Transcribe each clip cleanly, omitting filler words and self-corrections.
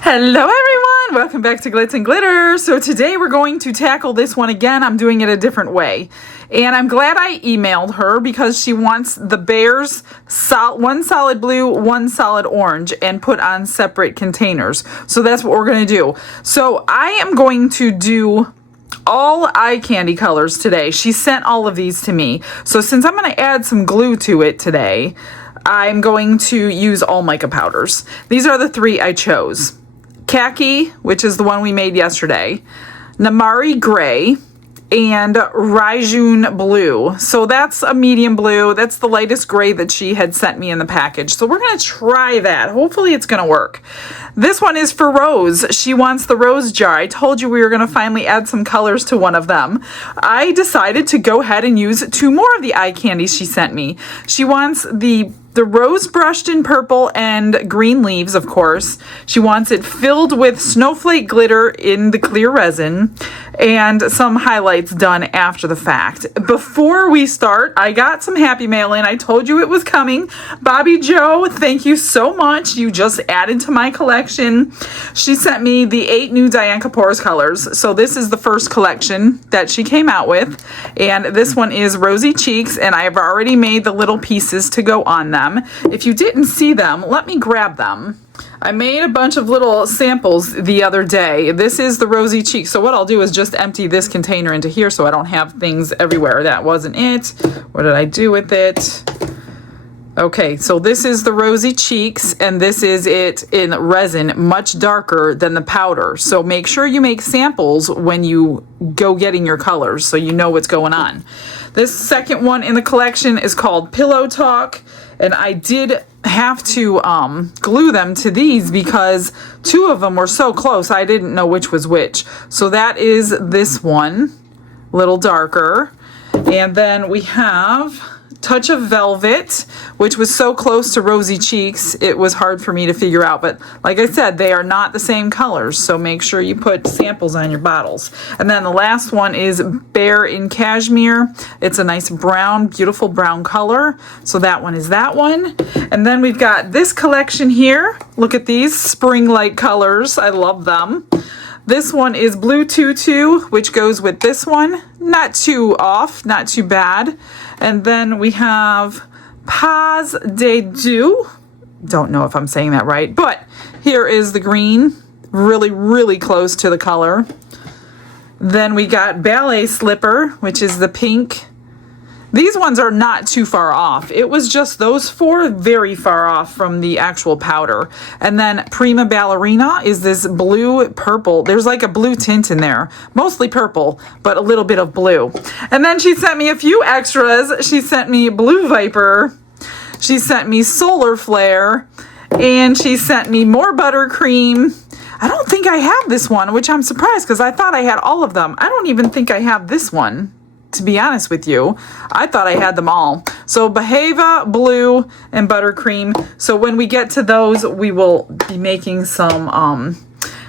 Hello everyone, welcome back to Glitz and Glitter. So today we're going to tackle this one again. I'm doing it a different way. And I'm glad I emailed her because she wants the bears, one solid blue, one solid orange, and put on separate containers. So that's what we're going to do. So I am going to do all eye candy colors today. She sent all of these to me. So since I'm going to add some glue to it today, I'm going to use all mica powders. These are the three I chose. Khaki, which is the one we made yesterday, Namari Gray, and Rajun Blue. So that's a medium blue. That's the lightest gray that she had sent me in the package. So we're going to try that. Hopefully it's going to work. This one is for Rose. She wants the rose jar. I told you we were going to finally add some colors to one of them. I decided to go ahead and use two more of the eye candies she sent me. She wants the rose brushed in purple and green leaves, of course. She wants it filled with snowflake glitter in the clear resin and some highlights done after the fact. Before we start, I got some happy mail in. I told you it was coming. Bobby Joe, thank you so much. You just added to my collection. She sent me the 8 new Diane Kapoor's colors. So this is the first collection that she came out with. And this one is Rosy Cheeks, and I've already made the little pieces to go on them. If you didn't see them, let me grab them. I made a bunch of little samples the other day. This is the Rosy Cheeks. So what I'll do is just empty this container into here so I don't have things everywhere. That wasn't it. What did I do with it? Okay, so this is the Rosy Cheeks, and this is it in resin, much darker than the powder. So make sure you make samples when you go getting your colors so you know what's going on. This second one in the collection is called Pillow Talk, and I did have to glue them to these because two of them were so close I didn't know which was which. So that is this one, a little darker. And then we have Touch of Velvet, which was so close to Rosy Cheeks, it was hard for me to figure out. But like I said, they are not the same colors, so make sure you put samples on your bottles. And then the last one is Bear in Cashmere. It's a nice brown, beautiful brown color. So that one is that one. And then we've got this collection here. Look at these spring-like colors. I love them. This one is Blue Tutu, which goes with this one. Not too off, not too bad. And then we have Pas de Deux. Don't know if I'm saying that right, but here is the green. Really, really close to the color. Then we got Ballet Slipper, which is the pink. These ones are not too far off. It was just those four very far off from the actual powder. And then Prima Ballerina is this blue purple. There's like a blue tint in there. Mostly purple, but a little bit of blue. And then she sent me a few extras. She sent me Blue Viper. She sent me Solar Flare. And she sent me more buttercream. I don't think I have this one, which I'm surprised because I thought I had all of them. I don't even think I have this one. To be honest with you, I thought I had them all. So Behava, Blue, and Buttercream. So when we get to those, we will be making some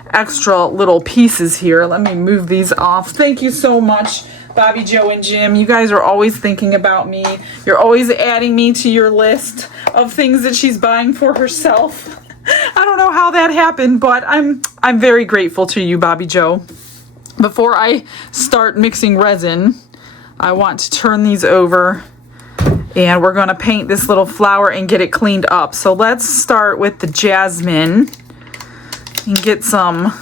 extra little pieces here. Let me move these off. Thank you so much, Bobby, Joe, and Jim. You guys are always thinking about me. You're always adding me to your list of things that she's buying for herself. I don't know how that happened, but I'm very grateful to you, Bobby Joe. Before I start mixing resin, I want to turn these over and we're going to paint this little flower and get it cleaned up. So let's start with the jasmine and get some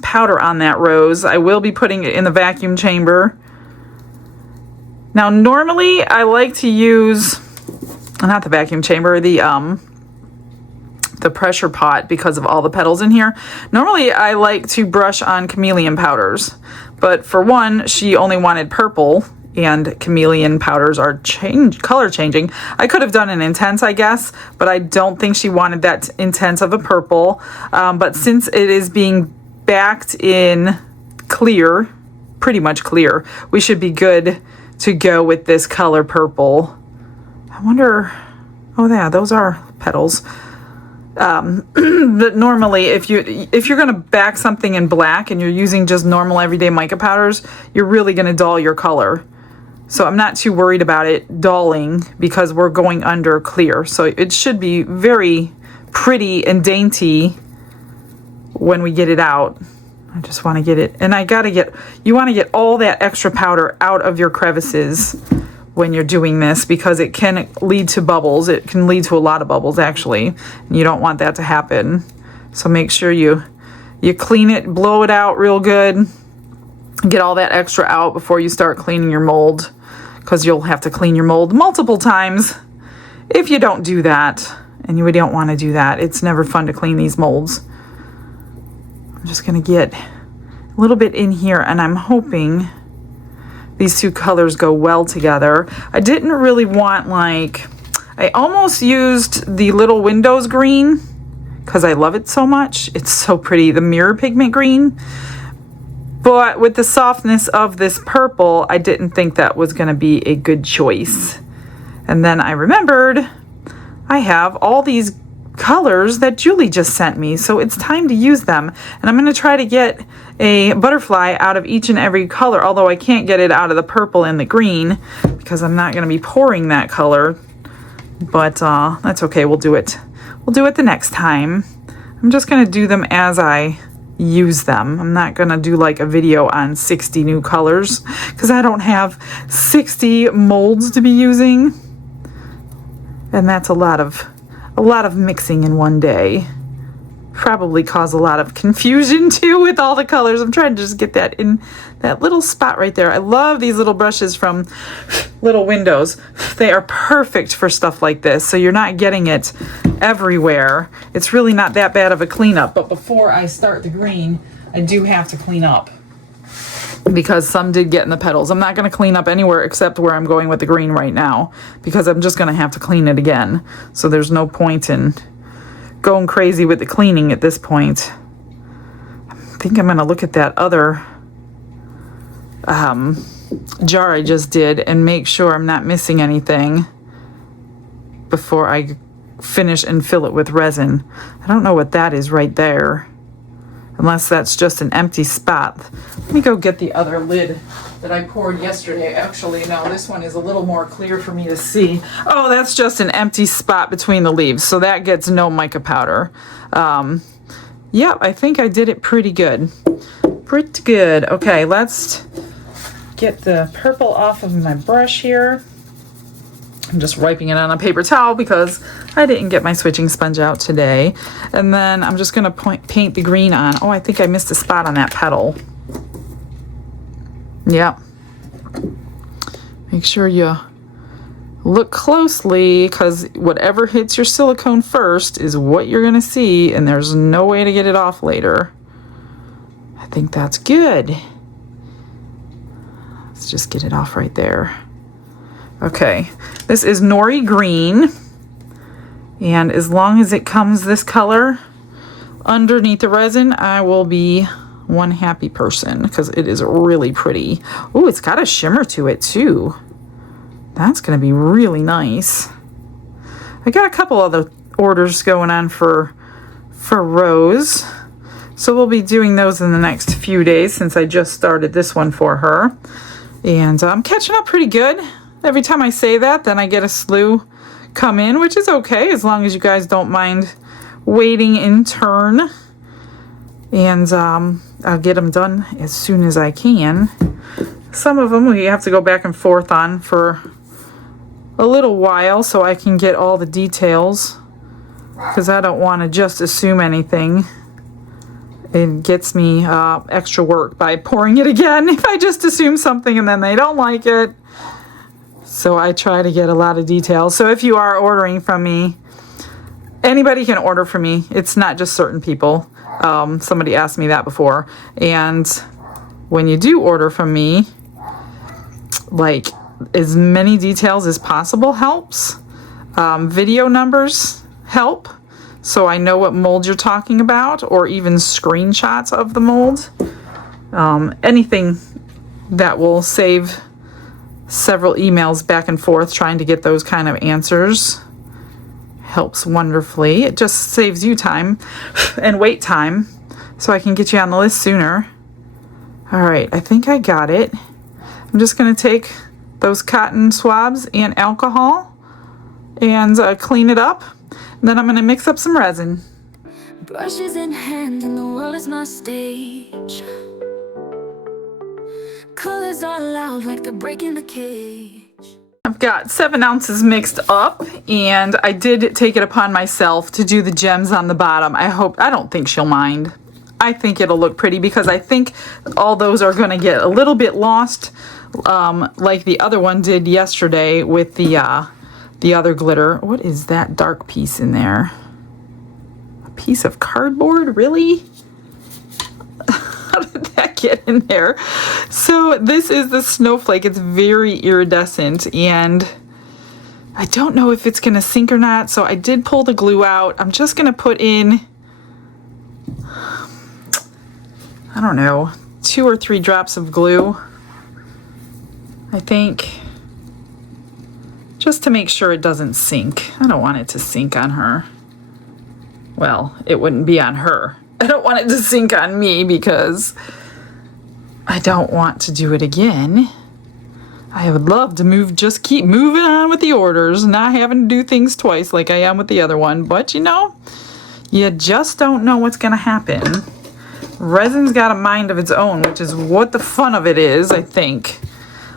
powder on that rose. I will be putting it in the vacuum chamber. Now normally I like to use, not the vacuum chamber, the pressure pot because of all the petals in here. Normally I like to brush on chameleon powders, but for one, she only wanted purple and chameleon powders are color changing. I could have done an intense, I guess, but I don't think she wanted that intense of a purple. But since it is being backed in clear, pretty much clear, we should be good to go with this color purple. I wonder, oh yeah, those are petals. But normally if you're going to back something in black and you're using just normal everyday mica powders, you're really going to dull your color. So I'm not too worried about it dulling because we're going under clear. So it should be very pretty and dainty when we get it out. I just want to get it, and you want to get all that extra powder out of your crevices when you're doing this, because it can lead to bubbles. It can lead to a lot of bubbles, actually, and you don't want that to happen. So make sure you clean it, blow it out real good, get all that extra out before you start cleaning your mold, because you'll have to clean your mold multiple times if you don't do that, and you don't want to do that. It's never fun to clean these molds. I'm just going to get a little bit in here, and I'm hoping these two colors go well together. I didn't really want, like, I almost used the little windows green because I love it so much. It's so pretty, the mirror pigment green. But with the softness of this purple, I didn't think that was going to be a good choice. And then I remembered I have all these colors that Julie just sent me, so it's time to use them. And I'm going to try to get a butterfly out of each and every color, although I can't get it out of the purple and the green because I'm not going to be pouring that color. But that's okay, we'll do it. We'll do it the next time. I'm just going to do them as I use them. I'm not going to do like a video on 60 new colors because I don't have 60 molds to be using. And that's a lot of mixing in one day. Probably cause a lot of confusion too with all the colors. I'm trying to just get that in that little spot right there. I love these little brushes from Little Windows. They are perfect for stuff like this, so you're not getting it everywhere. It's really not that bad of a cleanup, but before I start the green, I do have to clean up because some did get in the petals. I'm not going to clean up anywhere except where I'm going with the green right now because I'm just going to have to clean it again. So there's no point in going crazy with the cleaning at this point. I think I'm going to look at that other jar I just did and make sure I'm not missing anything before I finish and fill it with resin. I don't know what that is right there, unless that's just an empty spot. Let me go get the other lid that I poured yesterday. Actually, no, this one is a little more clear for me to see. Oh, that's just an empty spot between the leaves, so that gets no mica powder. Yep, I think I did it pretty good. Pretty good. Okay, let's get the purple off of my brush here. I'm just wiping it on a paper towel because I didn't get my switching sponge out today. And then I'm just going to paint the green on. Oh, I think I missed a spot on that petal. Yep. Make sure you look closely because whatever hits your silicone first is what you're going to see, and there's no way to get it off later. I think that's good. Let's just get it off right there. Okay, this is Nori Green, and as long as it comes this color underneath the resin, I will be one happy person because it is really pretty. Oh, it's got a shimmer to it too. That's going to be really nice. I got a couple other orders going on for Rose, so we'll be doing those in the next few days since I just started this one for her. And I'm catching up pretty good. Every time I say that, then I get a slew come in, which is okay as long as you guys don't mind waiting in turn. And I'll get them done as soon as I can. Some of them we have to go back and forth on for a little while so I can get all the details, because I don't want to just assume anything. It gets me extra work by pouring it again if I just assume something and then they don't like it. So I try to get a lot of details. So if you are ordering from me, anybody can order from me. It's not just certain people. Somebody asked me that before. And when you do order from me, like as many details as possible helps. Video numbers help, so I know what mold you're talking about, or even screenshots of the mold. Anything that will save several emails back and forth trying to get those kind of answers helps wonderfully. It just saves you time and wait time so I can get you on the list sooner. All right, I think I got it. I'm just going to take those cotton swabs and alcohol and clean it up. And then I'm going to mix up some resin. Brushes in hand and the world is my stage. Colors are loud like they're breaking the cage. I've got 7 ounces mixed up, and I did take it upon myself to do the gems on the bottom. I don't think she'll mind. I think it'll look pretty because I think all those are going to get a little bit lost, like the other one did yesterday with the other glitter. What is that dark piece in there? A piece of cardboard? Really? How did that get in there? So this is the snowflake. It's very iridescent, and I don't know if it's going to sink or not, so I did pull the glue out. I'm just going to put in, I don't know, 2 or 3 drops of glue, I think, just to make sure it doesn't sink. I don't want it to sink on her. Well, it wouldn't be on her. I don't want it to sink on me because I don't want to do it again. I would love to just keep moving on with the orders, not having to do things twice like I am with the other one. But you know, you just don't know what's going to happen. Resin's got a mind of its own, which is what the fun of it is, I think.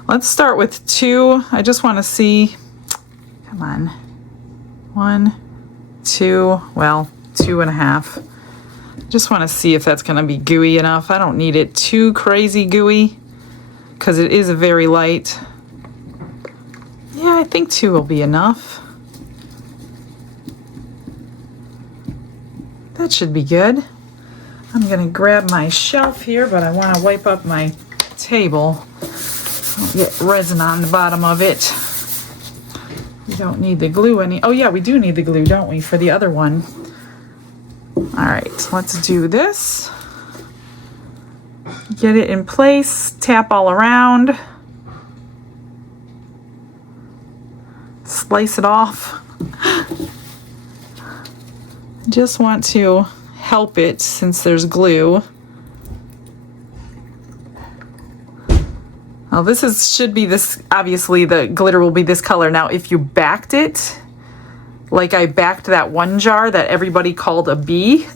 Let's start with 2. I just want to see. Come on. 1, 2, well, 2.5. Just want to see if that's going to be gooey enough. I don't need it too crazy gooey because it is very light. Yeah, I think 2 will be enough. That should be good. I'm going to grab my shelf here, but I want to wipe up my table. I'll get resin on the bottom of it. We don't need the glue any. Oh yeah, we do need the glue, don't we, for the other one? All right, let's do this. Get it in place, tap all around, slice it off. Just want to help it since there's glue. Now this should be this, obviously the glitter will be this color. Now if you backed it, like I backed that one jar that everybody called a B.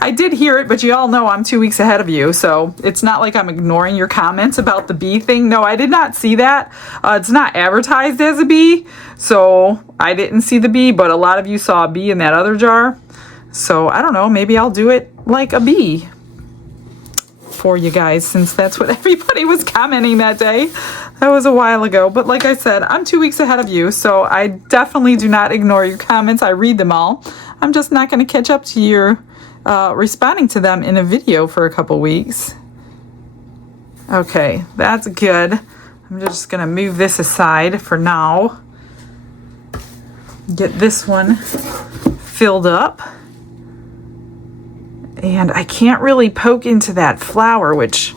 I did hear it, but you all know I'm 2 weeks ahead of you, so it's not like I'm ignoring your comments about the B thing. No, I did not see that. It's not advertised as a B, so I didn't see the B, but a lot of you saw a B in that other jar. So I don't know, maybe I'll do it like a B for you guys, since that's what everybody was commenting that day. That was a while ago, but like I said, I'm 2 weeks ahead of you, so I definitely do not ignore your comments. I read them all. I'm just not going to catch up to your responding to them in a video for a couple weeks. Okay, that's good. I'm just going to move this aside for now. Get this one filled up. And I can't really poke into that flower, which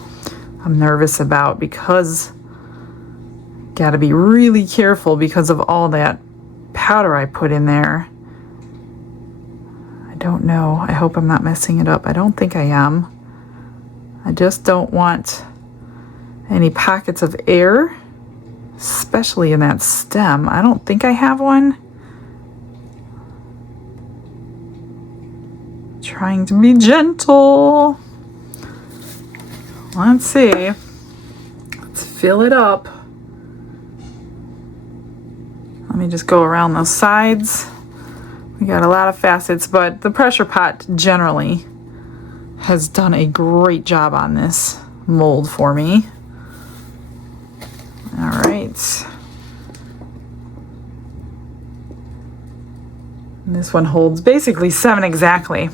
I'm nervous about because got to be really careful because of all that powder I put in there. I don't know. I hope I'm not messing it up. I don't think I am. I just don't want any pockets of air, especially in that stem. I don't think I have one. Trying to be gentle. Let's see. Let's fill it up. Let me just go around those sides. We got a lot of facets, but the pressure pot generally has done a great job on this mold for me. All right. And this one holds basically 7 exactly.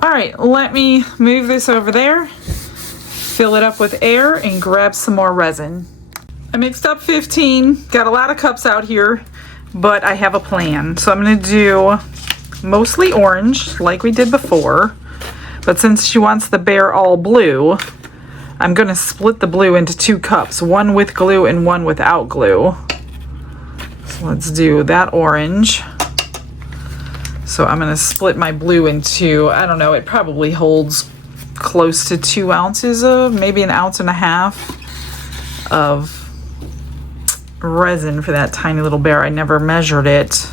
All right, let me move this over there, fill it up with air, and grab some more resin. I mixed up 15, got a lot of cups out here, but I have a plan. So I'm gonna do mostly orange, like we did before, but since she wants the bear all blue, I'm gonna split the blue into 2 cups, one with glue and one without glue. So let's do that orange. So I'm going to split my blue into, I don't know, it probably holds close to 2 ounces of, maybe 1.5 ounces of resin for that tiny little bear. I never measured it.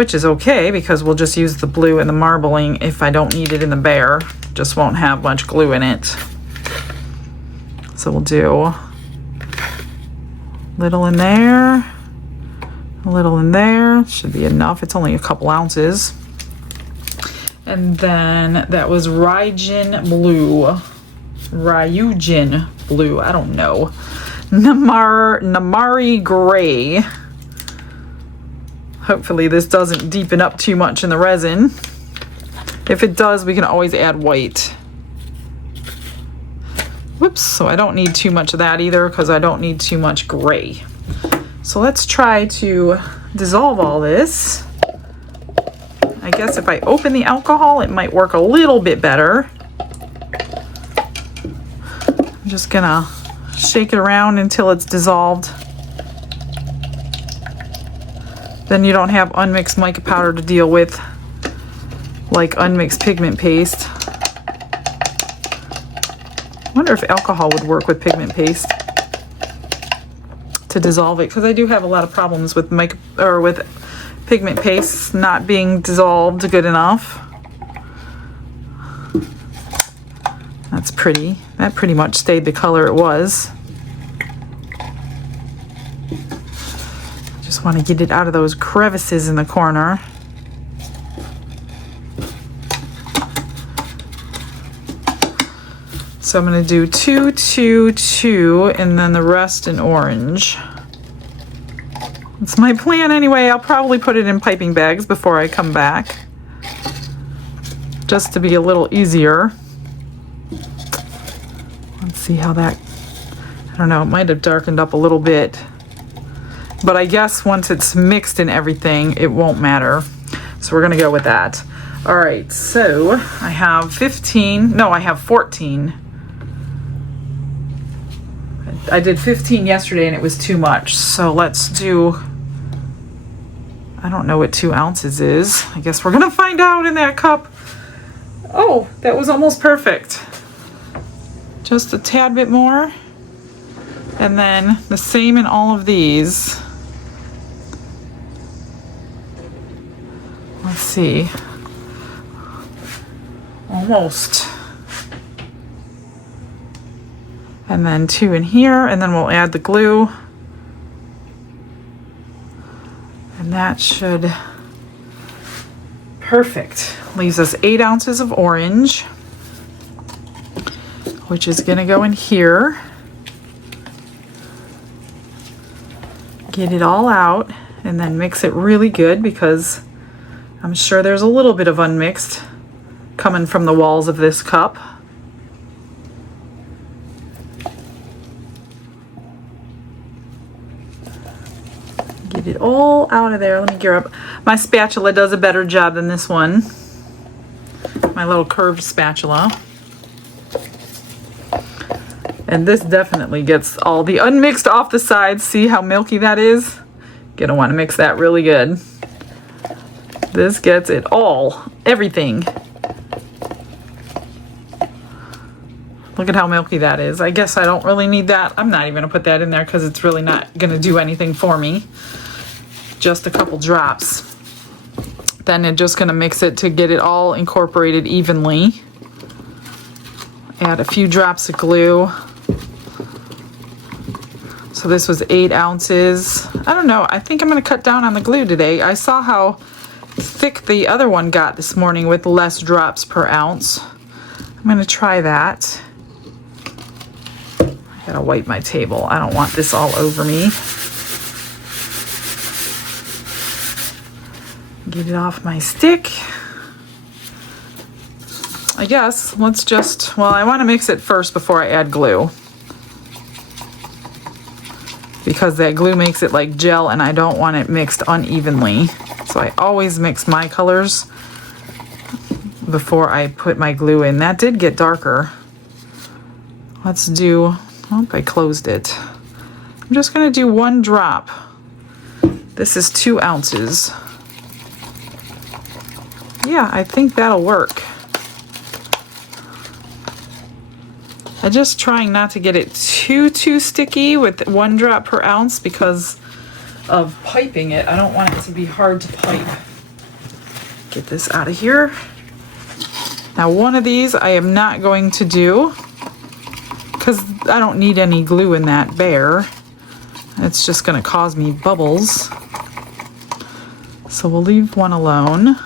which is okay because we'll just use the blue in the marbling if I don't need it in the bear. Just won't have much glue in it. So we'll do a little in there, a little in there. Should be enough. It's only a couple ounces. And then that was Ryujin blue, I don't know. Namari gray. Hopefully this doesn't deepen up too much in the resin. If it does, we can always add white. Whoops, so I don't need too much of that either because I don't need too much gray. So let's try to dissolve all this. I guess if I open the alcohol, it might work a little bit better. I'm just gonna shake it around until it's dissolved. Then you don't have unmixed mica powder to deal with, like unmixed pigment paste. I wonder if alcohol would work with pigment paste to dissolve it, because I do have a lot of problems with mica or with pigment paste not being dissolved good enough. That's pretty. That pretty much stayed the color it was. Just want to get it out of those crevices in the corner. So I'm going to do 2, 2, 2, and then the rest in orange. That's my plan anyway. I'll probably put it in piping bags before I come back, just to be a little easier. Let's see how that, I don't know, it might have darkened up a little bit, but I guess once it's mixed in everything, it won't matter. So we're gonna go with that. All right, so I have 15, no, I have 14. I did 15 yesterday and it was too much. So let's do, I don't know what 2 ounces is. I guess we're gonna find out in that cup. Oh, that was almost perfect. Just a tad bit more. And then the same in all of these. Let's see. Almost. And then 2 in here, and then we'll add the glue. And that should, perfect. Leaves us 8 ounces of orange, which is gonna go in here. Get it all out, and then mix it really good, because I'm sure there's a little bit of unmixed coming from the walls of this cup. Get it all out of there. Let me gear up. My spatula does a better job than this one. My little curved spatula. And this definitely gets all the unmixed off the sides. See how milky that is? Gonna want to mix that really good. This gets it all. Everything. Look at how milky that is. I guess I don't really need that. I'm not even gonna put that in there because it's really not gonna do anything for me. Just a couple drops. Then I'm just gonna mix it to get it all incorporated evenly. Add a few drops of glue. So this was 8 ounces. I don't know, I think I'm gonna cut down on the glue today. I saw how thick the other one got this morning with less drops per ounce. I'm gonna try that. I gotta wipe my table. I don't want this all over me. Get it off my stick. I guess let's just, well, I want to mix it first before I add glue, because that glue makes it like gel and I don't want it mixed unevenly. So I always mix my colors before I put my glue in. That did get darker. Let's do, oh, I closed it. I'm just gonna do 1 drop. This is 2 ounces. Yeah, I think that'll work. I'm just trying not to get it too sticky with 1 drop per ounce because of piping it. I don't want it to be hard to pipe. Get this out of here. Now one of these I am not going to do because I don't need any glue in that bear. It's just going to cause me bubbles. So we'll leave one alone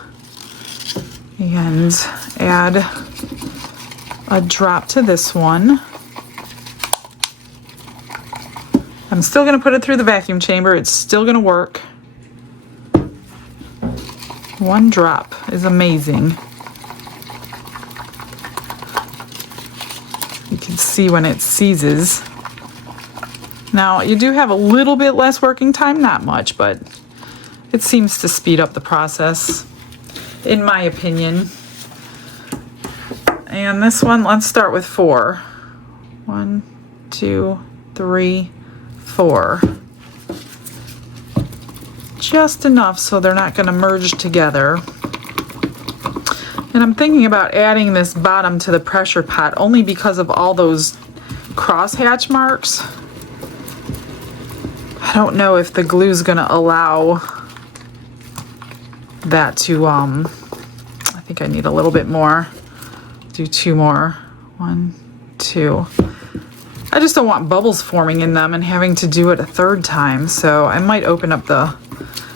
and add a drop to this one. I'm still going to put it through the vacuum chamber. It's still going to work. One drop is amazing. You can see when it seizes. Now, you do have a little bit less working time, not much, but it seems to speed up the process, in my opinion. And this one, let's start with 4. 1, 2, 3, 4. Just enough so they're not going to merge together. And I'm thinking about adding this bottom to the pressure pot only because of all those crosshatch marks. I don't know if the glue is going to allow that to, I think I need a little bit more. Do 2 more. 1, 2. I just don't want bubbles forming in them and having to do it a 3rd time, so I might open up the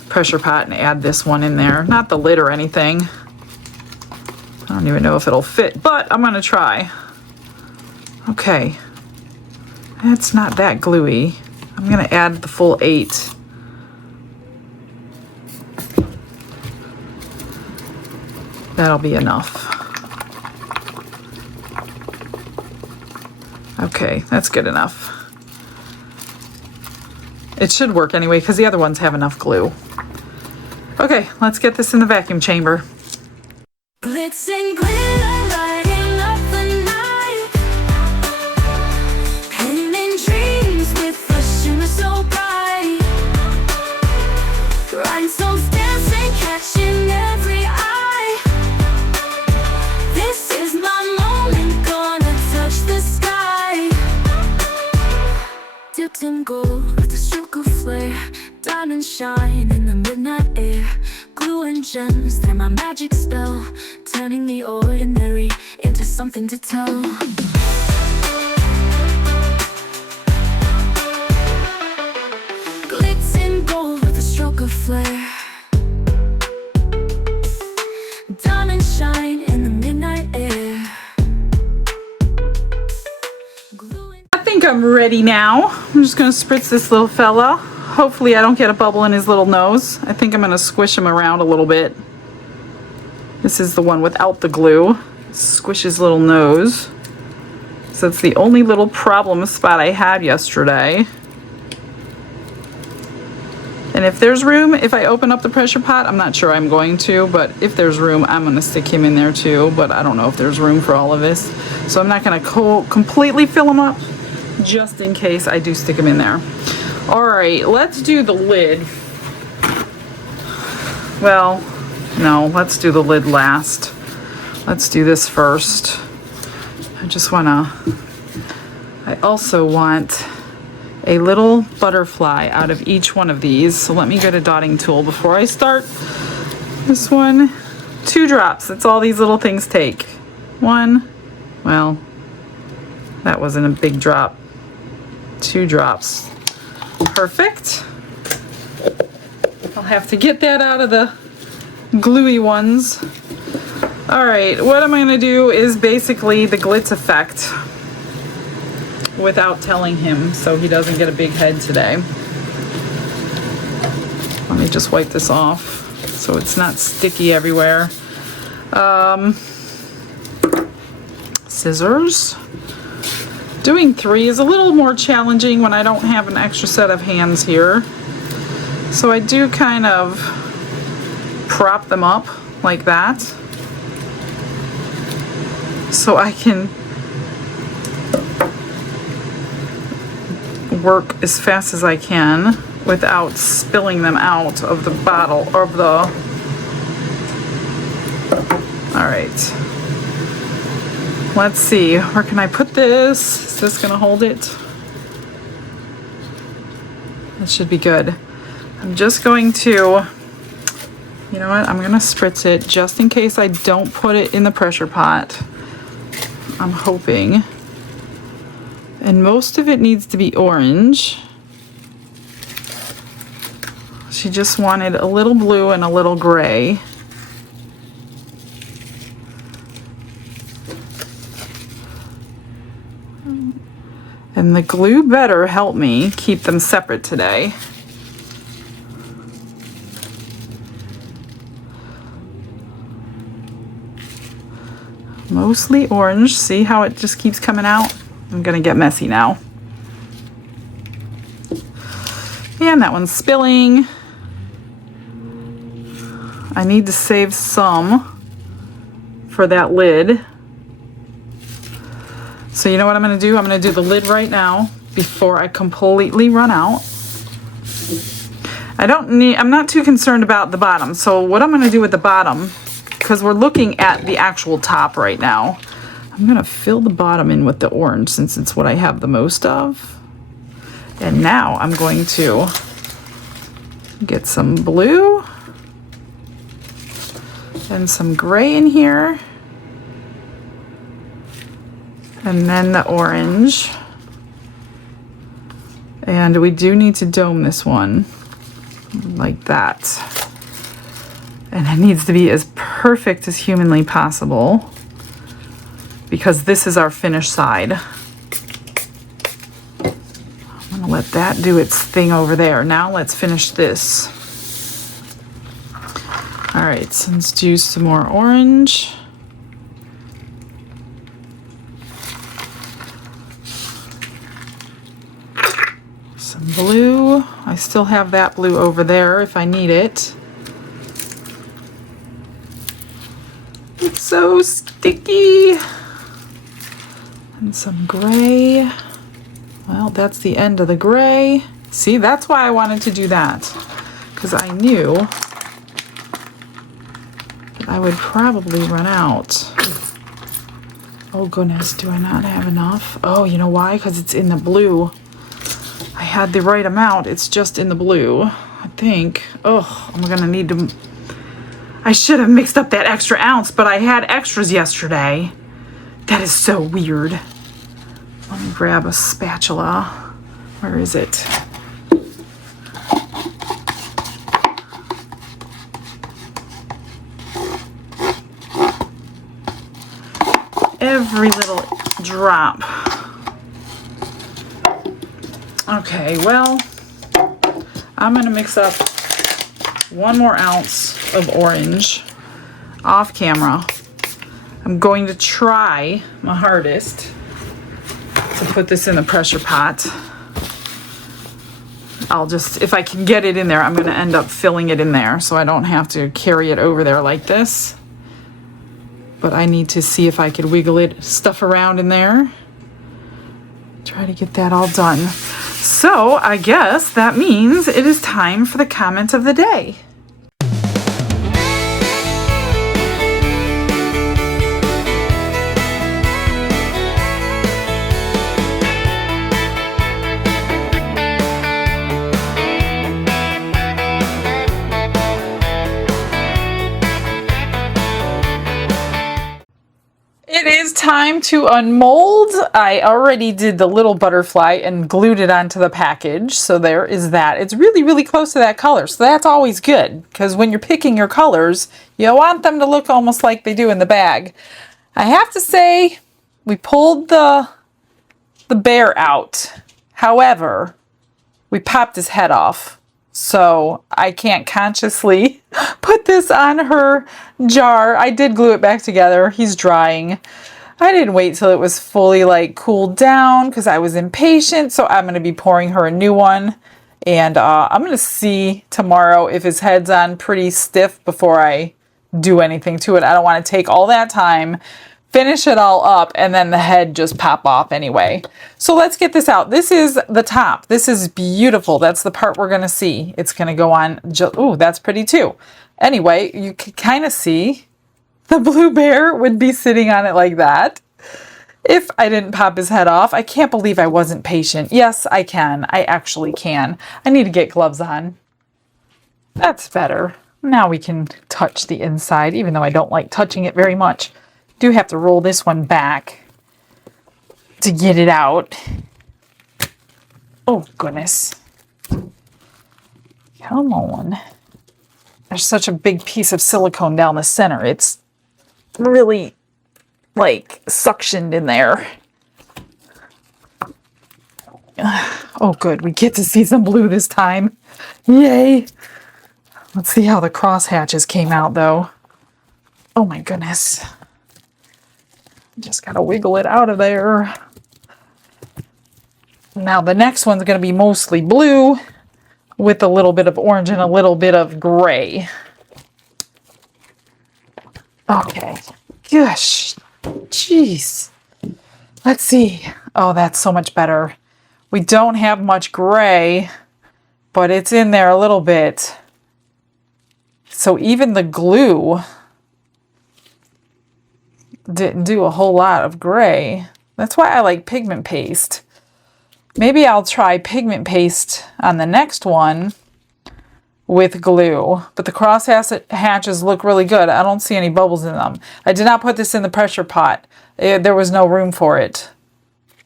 pressure pot and add this one in there. Not the lid or anything. I don't even know if it'll fit, but I'm gonna try. Okay. That's not that gluey. I'm gonna add the full 8. That'll be enough. Okay, that's good enough. It should work anyway because the other ones have enough glue. Okay, let's get this in the vacuum chamber. Glitz and glitter lighting up the night. Painting dreams with a shimmer so bright. Rhinestones dancing, catching every eye. This is my moment, gonna touch the sky. Dipped in gold with a stroke of flare. Diamonds shine in the midnight air. Glue and gems, they're my magic spell. Turning the ordinary into something to tell. Glitz and gold with a stroke of flair. Diamonds shine in the midnight air. I think I'm ready now. I'm just going to spritz this little fella. Hopefully I don't get a bubble in his little nose. I think I'm going to squish him around a little bit. This is the one without the glue. Squish his little nose. So it's the only little problem spot I had yesterday. And if there's room, if I open up the pressure pot, I'm not sure I'm going to, but if there's room, I'm going to stick him in there too. But I don't know if there's room for all of this. So I'm not going to completely fill him up, just in case I do stick him in there. All right, let's do the lid. Well, no, let's do the lid last. Let's do this first. I also want a little butterfly out of each one of these. So let me get a dotting tool before I start. This one, 2 drops. That's all these little things take. 1, well, that wasn't a big drop. 2 drops. Perfect. I'll have to get that out of the gluey ones. All right, what I'm going to do is basically the glitz effect without telling him so he doesn't get a big head today. Let me just wipe this off so it's not sticky everywhere. Scissors. Doing 3 is a little more challenging when I don't have an extra set of hands here. So I do kind of prop them up like that so I can work as fast as I can without spilling them out of the bottle or of the... All right. Let's see, where can I put this? Is this gonna hold it? That should be good. I'm just going to You know what? I'm gonna spritz it just in case I don't put it in the pressure pot. I'm hoping. And most of it needs to be orange. She just wanted a little blue and a little gray. And the glue better help me keep them separate today. Mostly orange. See how it just keeps coming out? I'm gonna get messy now. And that one's spilling. I need to save some for that lid. So you know what I'm gonna do? I'm gonna do the lid right now before I completely run out. I'm not too concerned about the bottom. So what I'm gonna do with the bottom, because we're looking at the actual top right now, I'm gonna fill the bottom in with the orange since it's what I have the most of. And now I'm going to get some blue and some gray in here. And then the orange. And we do need to dome this one like that. And it needs to be as perfect as humanly possible because this is our finished side. I'm gonna let that do its thing over there. Now let's finish this. All right, so let's do some more orange. Some blue. I still have that blue over there if I need it. It's so sticky. And some gray. Well, that's the end of the gray. See, that's why I wanted to do that, because I knew that I would probably run out. Oh goodness, do I not have enough? Oh, you know why? Because it's in the blue. I had the right amount, it's just in the blue, I think. Oh, I'm gonna need to... I should have mixed up that extra ounce, but I had extras yesterday. That is so weird. Let me grab a spatula. Where is it? Every little drop. Okay, well, I'm gonna mix up 1 more ounce of orange off camera. I'm going to try my hardest to put this in the pressure pot. I'll just, if I can get it in there, I'm gonna end up filling it in there so I don't have to carry it over there like this. But I need to see if I could wiggle it, stuff around in there. Try to get that all done. So I guess that means it is time for the comment of the day. It is time to unmold. I already did the little butterfly and glued it onto the package. So there is that. It's really, really close to that color. So that's always good because when you're picking your colors, you want them to look almost like they do in the bag. I have to say, we pulled the bear out. However, we popped his head off. So I can't consciously put this on her jar. I did glue it back together. He's drying. I didn't wait till it was fully cooled down because I was impatient. So I'm going to be pouring her a new one. And I'm going to see tomorrow if his head's on pretty stiff before I do anything to it. I don't want to take all that time, finish it all up, and then the head just pop off anyway. So let's get this out. This is the top. This is beautiful. That's the part we're going to see. It's going to go on. Ooh, that's pretty too. Anyway, you can kind of see the blue bear would be sitting on it like that if I didn't pop his head off. I can't believe I wasn't patient. Yes, I can. I actually can. I need to get gloves on. That's better. Now we can touch the inside, even though I don't like touching it very much. Do have to roll this one back to get it out. Oh, goodness. Come on. There's such a big piece of silicone down the center. It's really, like, suctioned in there. Oh, good. We get to see some blue this time. Yay. Let's see how the cross hatches came out, though. Oh, my goodness. Just got to wiggle it out of there. Now, the next one's going to be mostly blue with a little bit of orange and a little bit of gray. Okay. Gosh. Jeez. Let's see. Oh, that's so much better. We don't have much gray, but it's in there a little bit. So even the glue didn't do a whole lot of gray. That's why I like pigment paste. Maybe I'll try pigment paste on the next one with glue. But the cross hatches look really good. I don't see any bubbles in them. I did not put this in the pressure pot. There was no room for it.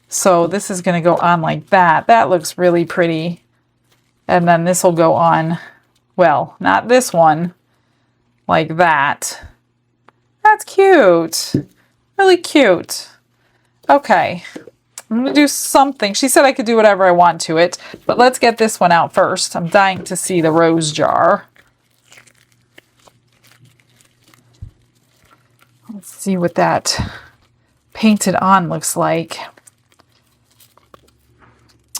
So this is going to go on like that. That looks really pretty. And then this will go on, well, not this one, like that. That's cute. Really cute. Okay. I'm going to do something. She said I could do whatever I want to it, but let's get this one out first. I'm dying to see the rose jar. Let's see what that painted on looks like.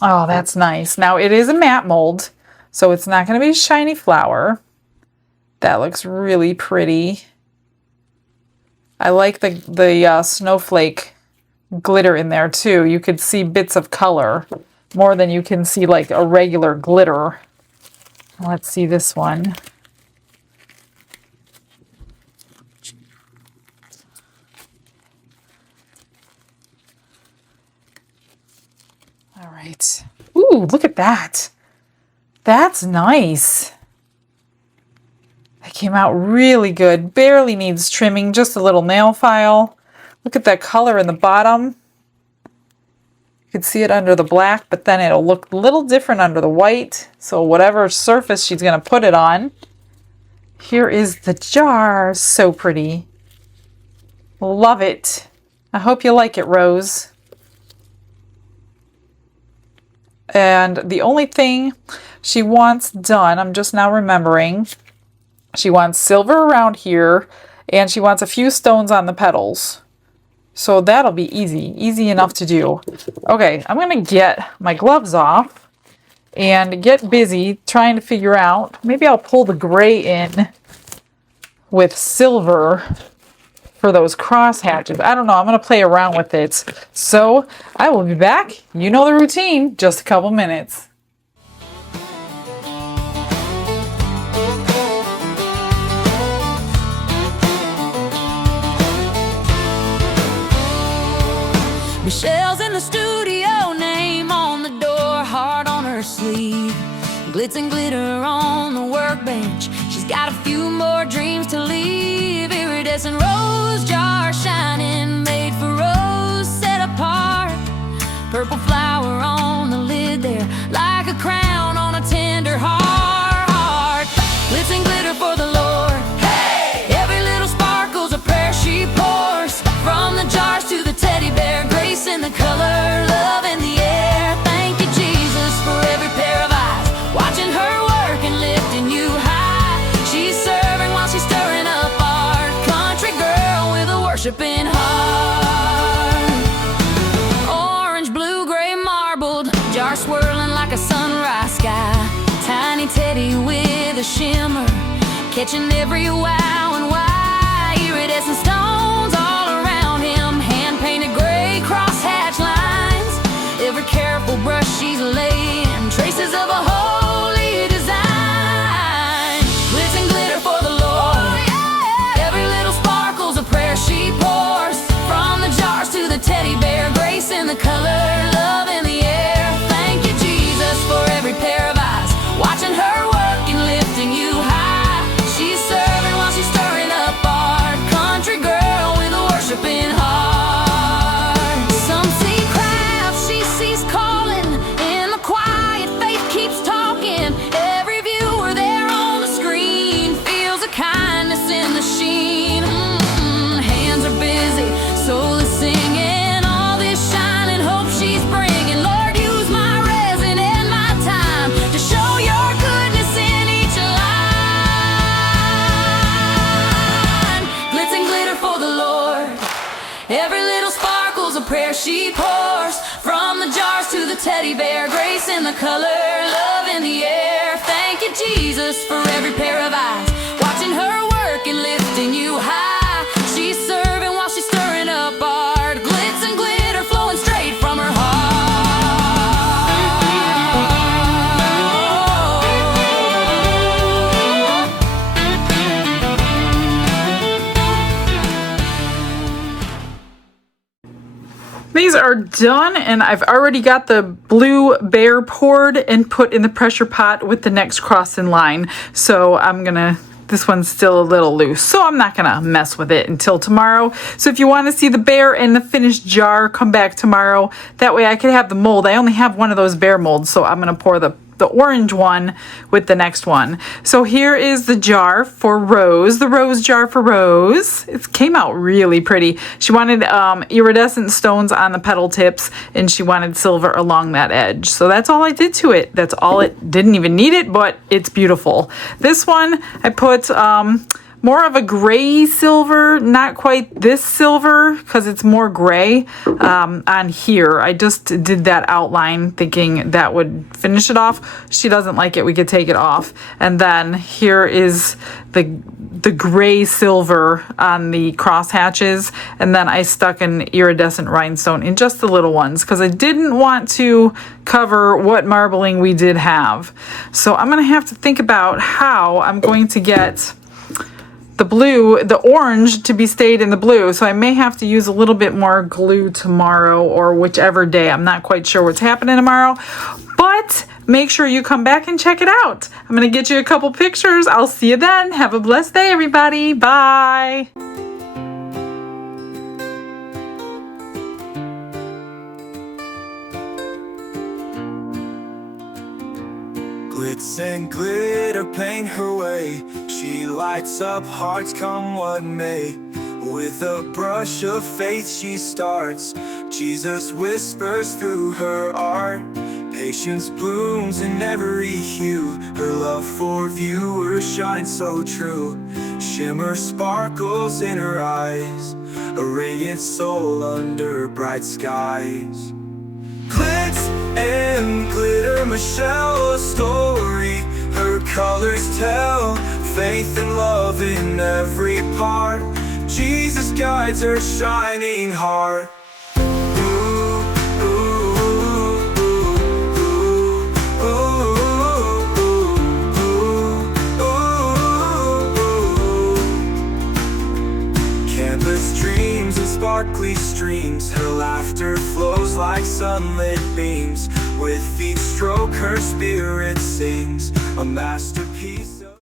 Oh, that's nice. Now it is a matte mold, so it's not going to be a shiny flower. That looks really pretty. I like the snowflake glitter in there too. You could see bits of color more than you can see like a regular glitter. Let's see this one. All right. Ooh, look at that. That's nice. That came out really good. Barely needs trimming, just a little nail file. Look at that color in the bottom. You can see it under the black, but then it'll look a little different under the white. So whatever surface she's going to put it on. Here is the jar. So pretty. Love it. I hope you like it, Rose. And the only thing she wants done, I'm just now remembering, she wants silver around here, and she wants a few stones on the petals. So that'll be easy enough to do. Okay, I'm going to get my gloves off and get busy trying to figure out, maybe I'll pull the gray in with silver for those cross hatches. I don't know, I'm going to play around with it. So I will be back. You know the routine, just a couple minutes. Michelle's in the studio, name on the door, heart on her sleeve. Glitz and glitter on the workbench. She's got a few more dreams to leave. Iridescent rose jar shining, made for Rose, set apart. Purple flower on the lid there, like a crown on a tender heart. Glitz and glitter for the Lord. Hey! Every little sparkle's a prayer she pours. From the jars to the teddy bear, grace in the color, love in the air. Thank you, Jesus, for every pair of eyes, watching her work and lifting you high. She's serving while she's stirring up art. Country girl with a worshiping heart. Orange, blue, gray, marbled, jar swirling like a sunrise sky. Tiny teddy with a shimmer, catching every wow and why. Iridescent stones all around him, hand-painted gray crosshatch lines. Every careful brush she's laying, traces of a holy design. Glitz and glitter for the Lord. Oh, yeah. Every little sparkle's a prayer she pours. From the jars to the teddy bear, grace in the color, love in the air. Thank you, Jesus, for every pair of eyes, watching her work and lifting you high. She Every little sparkle's a prayer she pours. From the jars to the teddy bear, grace in the color, love in the air. Thank you, Jesus, for every pair of eyes, watching her work and lifting you high. She's serving while she's stirring up art, glitz and glitter flowing straight from her heart. These are done, and I've already got the blue bear poured and put in the pressure pot with the next cross in line. So this one's still a little loose, so I'm not gonna mess with it until tomorrow. So if you want to see the bear in the finished jar, come back tomorrow. That way I could have the mold. I only have one of those bear molds, so I'm gonna pour the orange one with the next one. So here is the jar for Rose, the rose jar for Rose. It came out really pretty. She wanted iridescent stones on the petal tips, and she wanted silver along that edge. So that's all I did to it. That's all it, didn't even need it, but it's beautiful. This one I put more of a gray silver, not quite this silver because it's more gray on here. I just did that outline thinking that would finish it off. She doesn't like it, we could take it off. And then here is the gray silver on the cross hatches, and then I stuck an iridescent rhinestone in just the little ones because I didn't want to cover what marbling we did have. So I'm gonna have to think about how I'm going to get the orange to be stayed in the blue. So I may have to use a little bit more glue tomorrow or whichever day. I'm not quite sure what's happening tomorrow, but make sure you come back and check it out. I'm gonna get you a couple pictures. I'll see you then. Have a blessed day, everybody. Bye. Glitz and glitter paint her way. She lights up hearts come what may. With a brush of faith she starts. Jesus whispers through her art. Patience blooms in every hue. Her love for viewers shines so true. Shimmer sparkles in her eyes. A radiant soul under bright skies. Glitz and glitter, Michelle, a story her colors tell. Faith and love in every part. Jesus guides her shining heart. Canvas dreams and sparkly streams. Her laughter flows like sunlit beams. With each stroke her spirit sings. A masterpiece